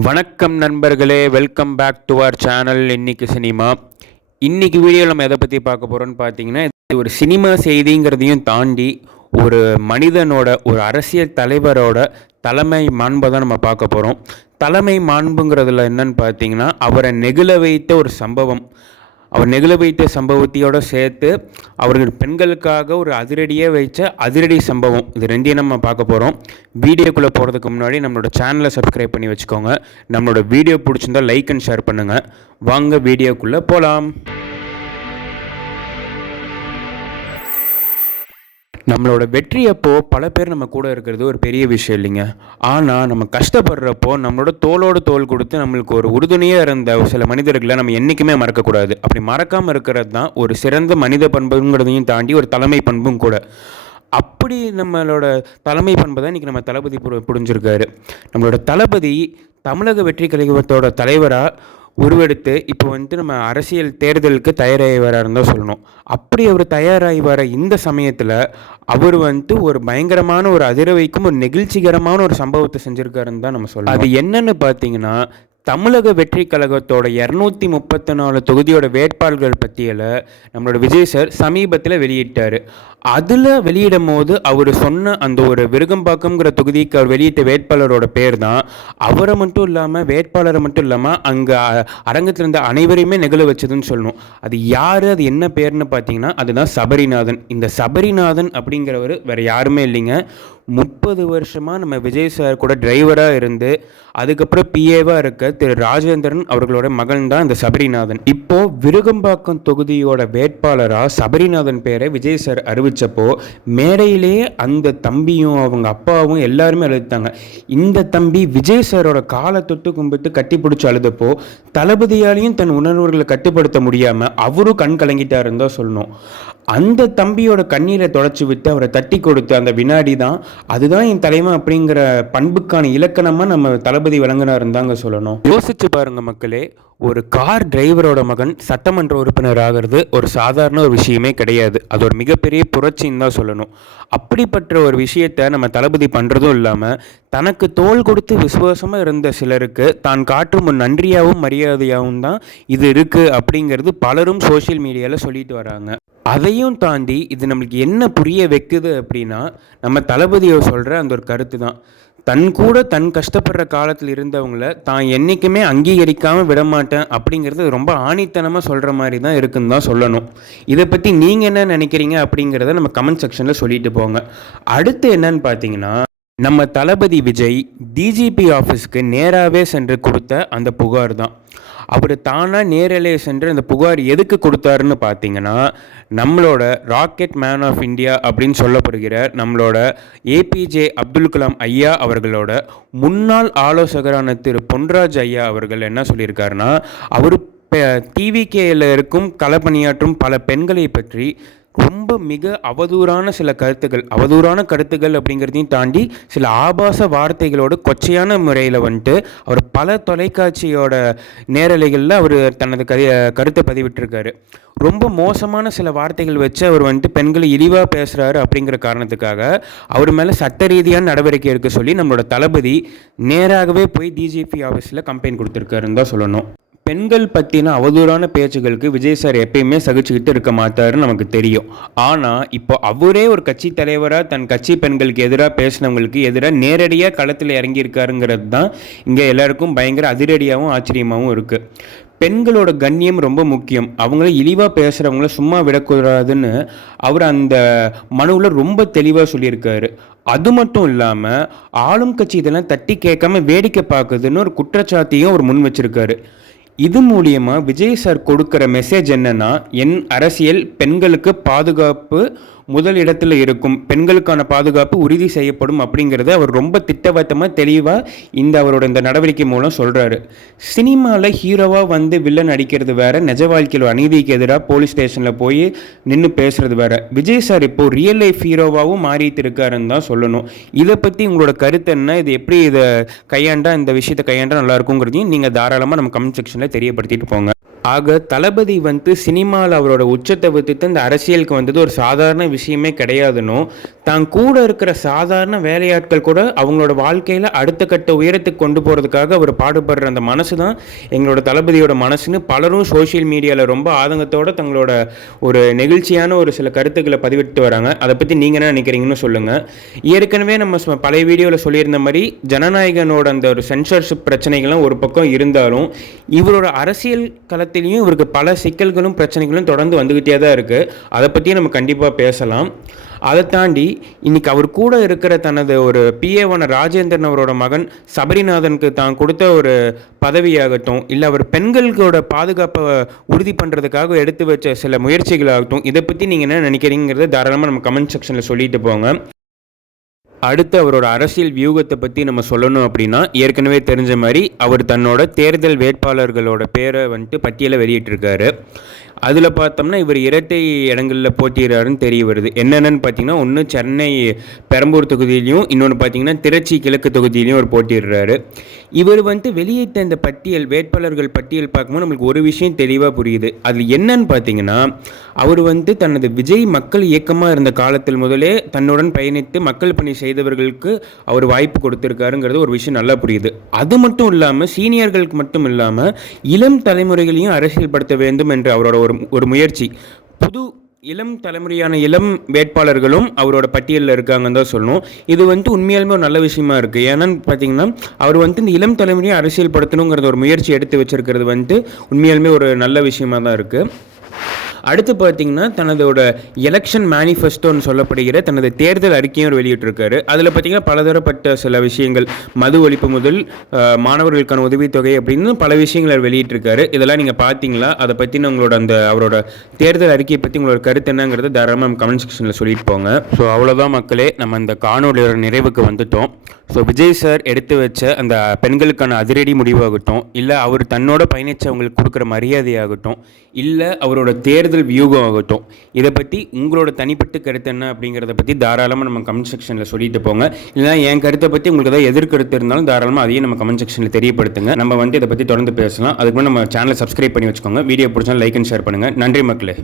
வணக்கம் நண்பர்களே, welcome back to our channel இன்னைக்கு சினிமா. இன்னைக்கு வீடியோவில் நம்ம எதை பற்றி பார்க்க போகிறோம்னு பார்த்தீங்கன்னா, இது ஒரு சினிமா செய்திங்கிறதையும் தாண்டி ஒரு மனிதனோட, ஒரு அரசியல் தலைவரோட தலைமை மாண்பை தான் நம்ம பார்க்க போகிறோம். தலைமை மாண்புங்கிறதுல என்னன்னு பார்த்தீங்கன்னா, அவரை நெகிழ வைத்த ஒரு சம்பவம், அவர் நெகிழ வைத்த சம்பவத்தையோடு சேர்த்து அவர்கள் பெண்களுக்காக ஒரு அதிரடியே வைச்ச அதிரடி சம்பவம், இது ரெண்டையும் நம்ம பார்க்க போகிறோம். வீடியோக்குள்ளே போகிறதுக்கு முன்னாடி நம்மளோட சேனலை சப்ஸ்கிரைப் பண்ணி வச்சுக்கோங்க. நம்மளோட வீடியோ பிடிச்சிருந்தால் லைக் அண்ட் ஷேர் பண்ணுங்கள். வாங்க வீடியோக்குள்ளே போகலாம். நம்மளோட வெற்றி அப்போது பல பேர் நம்ம கூட இருக்கிறது ஒரு பெரிய விஷயம் இல்லைங்க. ஆனால் நம்ம கஷ்டப்படுறப்போ நம்மளோட தோளோடு தோள் கொடுத்து நம்மளுக்கு ஒரு உறுதுணையாக இருந்த சில மனிதர்களை நம்ம என்றைக்குமே மறக்கக்கூடாது. அப்படி மறக்காமல் இருக்கிறது தான் ஒரு சிறந்த மனித பண்புங்கிறதையும் தாண்டி ஒரு தலைமை பண்பும் கூட. அப்படி நம்மளோட தலைமை பண்பை தான் இன்றைக்கி நம்ம தளபதி புரிஞ்சிருக்காரு. நம்மளோட தளபதி தமிழக வெற்றி கழகத்தோட தலைவராக உருவெடுத்து இப்போ நம்ம அரசியல் தேர்தலுக்கு தயாராகி வராருன்னு தான் சொல்லணும். அப்படி அவர் தயாராகி வர இந்த சமயத்தில் அவர் ஒரு பயங்கரமான ஒரு அதிரவைக்கும் ஒரு நெகிழ்ச்சிகரமான ஒரு சம்பவத்தை செஞ்சுருக்காருன்னு தான் நம்ம சொல்லணும். அது என்னன்னு பார்த்தீங்கன்னா, தமிழக வெற்றி கழகத்தோட 234 தொகுதியோட வேட்பாளர்கள் பட்டியலை நம்மளோட விஜய் சார் சமீபத்தில் வெளியிட்டார். அதில் வெளியிடும் போது அவர் சொன்ன அந்த ஒரு விருகம்பாக்கம்ங்கிற தொகுதிக்கு அவர் வெளியிட்ட வேட்பாளரோட பேர் தான் அவரை மட்டும் இல்லாமல், வேட்பாளரை மட்டும் இல்லாமல் அங்கே அரங்கத்தில் இருந்த அனைவரையுமே நெகிழ வச்சதுன்னு சொல்லணும். அது யார், அது என்ன பேர்னு பார்த்தீங்கன்னா, அதுதான் சபரிநாதன். இந்த சபரிநாதன் அப்படிங்கிறவர் வேறு யாருமே இல்லைங்க. 30 வருஷமாக நம்ம விஜய் சார் கூட டிரைவராக இருந்து அதுக்கப்புறம் பிஏவாக இருக்க திரு ராஜேந்திரன் அவர்களோட மகன் தான் இந்த சபரிநாதன். இப்போது விருகம்பாக்கம் தொகுதியோட வேட்பாளராக சபரிநாதன் பேரை விஜய் சார் அறிவித்தப்போ மேடையிலேயே அந்த தம்பியும் அவங்க அப்பாவும் எல்லாருமே அழுத்தாங்க. இந்த தம்பி விஜய் சாரோட காலை தொட்டு கும்பிட்டு கட்டி பிடிச்சி அழுதப்போ தளபதியாலையும் தன் உணர்வுகளை கட்டுப்படுத்த முடியாமல் அவரும் கண் கலங்கிட்டாருன்னு தான் சொல்லணும். அந்த தம்பியோட கண்ணீரை தொடச்சி விட்டு அவரை தட்டி கொடுத்த அந்த வினாடி தான், அதுதான் என் தலைமை அப்படிங்கிற பண்புக்கான இலக்கணமாக நம்ம தளபதி வழங்கினாருன்னு தாங்க சொல்லணும். யோசிச்சு பாருங்க மக்களே, ஒரு கார் டிரைவரோட மகன் சட்டமன்ற உறுப்பினர் ஆகிறது ஒரு சாதாரண ஒரு விஷயமே கிடையாது. அது ஒரு மிகப்பெரிய புரட்சின்னு தான் சொல்லணும். அப்படிப்பட்ட ஒரு விஷயத்தை நம்ம தளபதி பண்ணுறதும் இல்லாமல் தனக்கு தோள் கொடுத்து விசுவாசமாக இருந்த சிலருக்கு தான் காட்டும் ஒரு நன்றியாகவும் மரியாதையாகவும் தான் இது இருக்குது அப்படிங்கிறது பலரும் சோஷியல் மீடியாவில் சொல்லிட்டு வராங்க. அதையும் தாண்டி இது நம்மளுக்கு என்ன புரிய வைக்குது அப்படின்னா, நம்ம தளபதியை சொல்கிற அந்த ஒரு கருத்து தான், தன் கூட தன் கஷ்டப்படுற காலத்தில் இருந்தவங்கள தான் என்றைக்குமே அங்கீகரிக்காமல் விடமாட்டேன் அப்படிங்கிறது ரொம்ப ஆணித்தனமாக சொல்கிற மாதிரி தான் இருக்குன்னு தான் சொல்லணும். இதை பற்றி நீங்கள் என்ன நினைக்கிறீங்க அப்படிங்கிறத நம்ம கமெண்ட் செக்ஷனில் சொல்லிட்டு போங்க. அடுத்து என்னன்னு பார்த்தீங்கன்னா, நம்ம தளபதி விஜய் டிஜிபி ஆஃபீஸ்க்கு நேராகவே சென்று கொடுத்த அந்த புகார் தான். அவர் தானாக நேரிலே சென்று அந்த புகார் எதுக்கு கொடுத்தாருன்னு பார்த்தீங்கன்னா, நம்மளோட ராக்கெட் மேன் ஆஃப் இந்தியா அப்படின்னு சொல்லப்படுகிற நம்மளோட ஏபிஜே அப்துல் கலாம் ஐயா அவர்களோட முன்னாள் ஆலோசகரான திரு பொன்ராஜ் ஐயா அவர்கள் என்ன சொல்லியிருக்காருன்னா, அவர் டிவிகேயில் இருக்கும் களப்பணியாற்றும் பல பெண்களை பற்றி ரொம்ப மிக அவதூறான சில அவதூறான கருத்துக்கள் அப்படிங்கிறதையும் தாண்டி சில ஆபாச வார்த்தைகளோடு கொச்சையான முறையில் அவர் பல தொலைக்காட்சியோட நேரலைகளில் அவர் தனது கருத்தை பதிவிட்டிருக்காரு. ரொம்ப மோசமான சில வார்த்தைகள் வச்சு அவர் பெண்களை இழிவாக பேசுகிறாரு அப்படிங்கிற காரணத்துக்காக அவர் மேலே சட்ட ரீதியான நடவடிக்கை எடுக்க சொல்லி நம்மளோட தளபதி நேராகவே போய் டிஜிபி ஆஃபீஸில் கம்ப்ளைண்ட் கொடுத்துருக்காருன்னு தான் சொல்லணும். பெண்கள் பற்றின அவதூறான பேச்சுகளுக்கு விஜய் சார் எப்பயுமே சகிச்சுக்கிட்டு இருக்க மாட்டாருன்னு நமக்கு தெரியும். ஆனால் இப்போ அவரே ஒரு கட்சி தலைவராக தன் கட்சி பெண்களுக்கு எதிராக பேசினவங்களுக்கு எதிராக நேரடியாக களத்தில் இறங்கியிருக்காருங்கிறது தான் இங்கே எல்லாருக்கும் பயங்கர அதிரடியாகவும் ஆச்சரியமாகவும் இருக்குது. பெண்களோட கண்ணியம் ரொம்ப முக்கியம், அவங்கள இழிவாக பேசுகிறவங்கள சும்மா விடக்கூடாதுன்னு அவர் அந்த மனுவில் ரொம்ப தெளிவாக சொல்லியிருக்காரு. அது மட்டும் இல்லாமல் ஆளும் கட்சி இதெல்லாம் தட்டி கேட்காம வேடிக்கை பார்க்குதுன்னு ஒரு குற்றச்சாட்டையும் அவர் முன் வச்சிருக்காரு. இது மூலியமாக விஜய் சார் கொடுக்குற மெசேஜ் என்னன்னா, என் அரசியல் பெண்களுக்கு பாதுகாப்பு முதல் இடத்துல இருக்கும், பெண்களுக்கான பாதுகாப்பு உறுதி செய்யப்படும் அப்படிங்கிறத அவர் ரொம்ப திட்டவட்டமாக தெளிவாக அவரோட இந்த நடவடிக்கை மூலம் சொல்கிறாரு. சினிமாவில் ஹீரோவாக வில்லன் அடிக்கிறது வேற, நிஜ வாழ்க்கையில் அநீதிக்கு எதிராக போலீஸ் ஸ்டேஷனில் போய் நின்று பேசுறது வேற. விஜய் சார் இப்போது ரியல் லைஃப் ஹீரோவாகவும் மாறிட்டு இருக்காருன்னு தான் சொல்லணும். இதை பற்றி உங்களோட கருத்து என்ன, இது எப்படி இதை கையாண்டா, இந்த விஷயத்தை கையாண்டா நல்லா இருக்குங்கிறதையும் நீங்கள் தாராளமாக நம்ம கமெண்ட் செக்ஷனில் தெரியப்படுத்திட்டு போங்க. ஆக தளபதி சினிமாவில் அவரோட உச்சத்தை விட்டுட்டு இந்த அரசியலுக்கு வந்தது ஒரு சாதாரண விஷயமே கிடையாதுன்னு, தான் கூட இருக்கிற சாதாரண வேலையாட்கள் கூட அவங்களோட வாழ்க்கையில் அடுத்த கட்ட உயரத்துக்கு கொண்டு போகிறதுக்காக அவர் பாடுபடுற அந்த மனசு தான் எங்களோட தளபதியோட மனசுன்னு பலரும் சோஷியல் மீடியாவில் ரொம்ப ஆதங்கத்தோடு தங்களோட ஒரு நெகிழ்ச்சியான ஒரு சில கருத்துக்களை பதிவிட்டு வராங்க. அதை பற்றி நீங்கள் என்ன நினைக்கிறீங்கன்னு சொல்லுங்கள். ஏற்கனவே நம்ம பழைய வீடியோவில் சொல்லியிருந்த மாதிரி ஜனநாயகனோட அந்த ஒரு சென்சர்ஷிப் பிரச்சனைகள்லாம் ஒரு பக்கம் இருந்தாலும் இவரோட அரசியல் களத்திலையும் இவருக்கு பல சிக்கல்களும் பிரச்சனைகளும் தொடர்ந்து வந்துக்கிட்டே தான் இருக்குது. அதை பற்றியும் நம்ம கண்டிப்பாக பேசலாம். அதை தாண்டி இன்றைக்கி அவர் கூட இருக்கிற தனது ஒரு பிஏவான ராஜேந்திரன் அவரோட மகன் சபரிநாதனுக்கு தான் கொடுத்த ஒரு பதவியாகட்டும், இல்லை அவர் பெண்களோட பாதுகாப்பை உறுதி பண்ணுறதுக்காக எடுத்து வச்ச சில முயற்சிகளாகட்டும், இதை பற்றி நீங்கள் என்ன நினைக்கிறீங்கிறத தாராளமாக நம்ம கமெண்ட் செக்ஷனில் சொல்லிட்டு போங்க. அடுத்து அவரோட அரசியல் வியூகத்தை பற்றி நம்ம சொல்லணும் அப்படின்னா, ஏற்கனவே தெரிஞ்ச மாதிரி அவர் தன்னோட தேர்தல் வேட்பாளர்களோட பேரை பட்டியலை வெளியிட்டிருக்காரு. அதில் பார்த்தோம்னா இவர் இரட்டை இடங்களில் போட்டியிடுறாருன்னு தெரிய வருது. என்னென்னு பார்த்தீங்கன்னா, ஒன்று சென்னை பெரம்பூர் தொகுதியிலையும், இன்னொன்று பார்த்தீங்கன்னா திருச்சி கிழக்கு தொகுதியிலையும் அவர் போட்டியிடுறாரு. இவர் வெளியிட்ட இந்த பட்டியல், வேட்பாளர்கள் பட்டியல் பார்க்கும்போது நம்மளுக்கு ஒரு விஷயம் தெளிவாக புரியுது. அது என்னன்னு பார்த்தீங்கன்னா, அவர் தனது விஜய் மக்கள் இயக்கமாக இருந்த காலத்தில் முதலே தன்னுடன் பயணித்து மக்கள் பணி செய்தவர்களுக்கு அவர் வாய்ப்பு கொடுத்துருக்காருங்கிறது ஒரு விஷயம் நல்லா புரியுது. அது மட்டும் இல்லாமல் சீனியர்களுக்கு மட்டும் இல்லாமல் இளம் தலைமுறைகளையும் அரசியல்படுத்த வேண்டும் என்று அவரோட ஒரு முயற்சி. புது இளம் தலைமுறையான இளம் வேட்பாளர்களும் அவரோட பட்டியலில் இருக்காங்கன்னு தான் சொல்லணும். இது உண்மையாலுமே ஒரு நல்ல விஷயமா இருக்குது. ஏன்னு பார்த்தீங்கன்னா, அவர் இந்த இளம் தலைமுறையை அரசியல்படுத்தணுங்கிறத ஒரு முயற்சி எடுத்து வச்சிருக்கிறது உண்மையாலுமே ஒரு நல்ல விஷயமா தான் இருக்குது. அடுத்து பார்த்தீங்கன்னா, தனதோட எலெக்ஷன் மேனிஃபெஸ்டோன்னு சொல்லப்படுகிற தனது தேர்தல் அறிக்கையும் அவர் வெளியிட்டிருக்காரு. அதில் பார்த்தீங்கன்னா பலதரப்பட்ட சில விஷயங்கள், மது ஒழிப்பு முதல் மாணவர்களுக்கான உதவித்தொகை அப்படின்னு பல விஷயங்களை வெளியிட்டிருக்காரு. இதெல்லாம் நீங்கள் பார்த்தீங்களா? அதை பற்றி உங்களோட அவரோட தேர்தல் அறிக்கையை பற்றி உங்களோட கருத்து என்னங்கிறத தாராளமாக கமெண்ட் செக்ஷனில் சொல்லிட்டு போங்க. ஸோ அவ்வளோதான் மக்களே, நம்ம இந்த காணொலியோட நிறைவுக்கு வந்துட்டோம். ஸோ விஜய் சார் எடுத்து வச்ச அந்த பெண்களுக்கான அதிரடி முடிவாகட்டும், இல்லை அவர் தன்னோட பயணிச்சவங்களுக்கு கொடுக்குற மரியாதையாகட்டும், இல்லை அவரோட தேர்தல் வியூகம் ஆகட்டும், இதை பற்றி உங்களோட தனிப்பட்ட கருத்து என்ன அப்படிங்கிறத பற்றி தாராளமாக நம்ம கமெண்ட் செக்ஷனில் சொல்லிட்டு போங்க. இல்லைனா என் கருத்தை பற்றி உங்களுக்கு ஏதாவது எதிர்கருத்து இருந்தாலும் தாராளமாக அதையும் நம்ம கமெண்ட் செக்ஷனில் தெரியப்படுத்துங்க. நம்ம இதை பற்றி தொடர்ந்து பேசலாம். அதுக்கு நம்ம சேனலை சப்ஸ்கிரைப் பண்ணி வச்சுக்கோங்க. வீடியோ பிடிச்சா லைக் அண்ட் ஷேர் பண்ணுங்கள். நன்றி மக்களே.